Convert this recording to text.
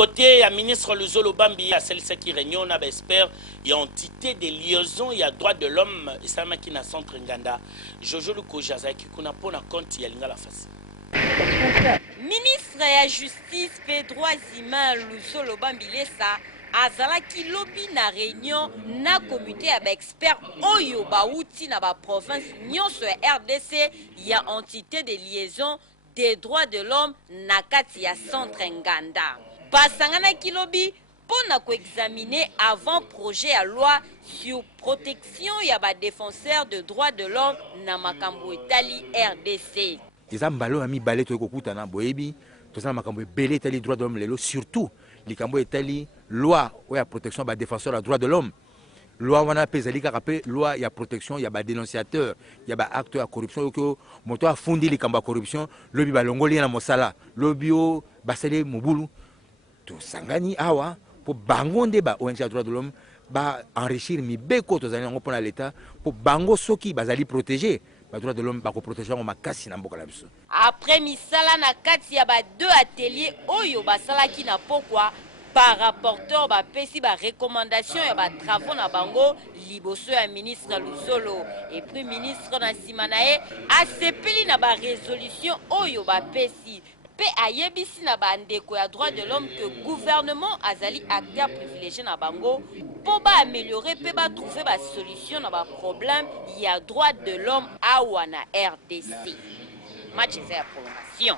côté ya ministre Luzolo Bambi à celle qui réunion na espère il y a entité de liaison il y a droit de l'homme et ça qui na centre Nganda Jojo Lukojaza qui kuna pona compte ya linga la face. Ministre ya justice Pedro Azima Luzolo Bambi lesa azalaki lobi na réunion na comité ya ba expert oyo bauti na ba province nyonso ya RDC ya entité de liaison des droits de l'homme na kati ya centre Nganda. Basangana kilobi pona ko examiner avant projet à loi sur protection ya ba défenseur de droits de l'homme na makambo etali RDC. Ils mbalo ami balé to kokuta na boyebi to za makambo belé etali droits de l'homme lelo surtout likambo etali loi ou ya protection ba défenseur des droits de l'homme. Loi wana pezali ka rappel loi ya protection ya ba dénonciateur ya ba acte ya corruption yoko moto a fondi likambo corruption lobi ba longoli na mosala lobio basale mobulu to sangani awa pour bangonde ba ONG droits de l'homme ba enrichir mi beko to zali ngo pona l'état pour bango soki bazali protéger ba droits de l'homme ba ko protéger ngo makasi na mboka la biso. Après misala na kati ya ba deux ateliers oyo basalaki na pokwa par rapporteur ba pesi ba recommandation ya ba travaux na bango liboso ya ministre Luzolo et puis ministre na simanae a sepeli na ba résolution oyo ba pesi pe ayebisi na ba ndeko ya droit de l'homme que gouvernement azali acteur privilégié na bango pour ba améliorer pe ba trouver ba solution na ba problème ya droit de l'homme awa na RDC. Match de prolongation.